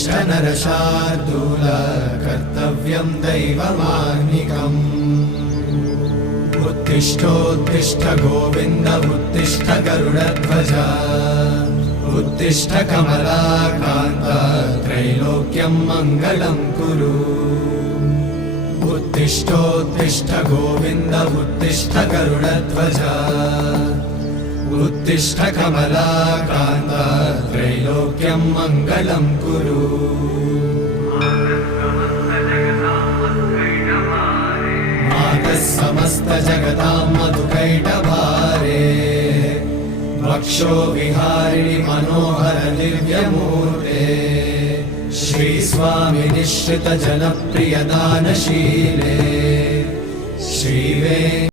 उत्तिष्ठ नरशार्दूल कर्तव्यं दैवमाह्निकम् उत्तिष्ठोत्तिष्ठ गोविन्द उत्तिष्ठ गरुडध्वज उत्तिष्ठ कमलाकान्त त्रैलोक्यं मङ्गलं कुरु उत्तिष्ठोत्तिष्ठ गोविन्द उत्तिष्ठ गरुडध्वज उत्तिष्ठ कमलाकान्त त्रैलोक्यं मङ्गलं कुरु मातः समस्त जगतां मधुकैटभारे वक्षो विहारिणि मनोहर दिव्यमूर्ते श्रीस्वामि निश्रित जनप्रिय दानशीले श्रीवे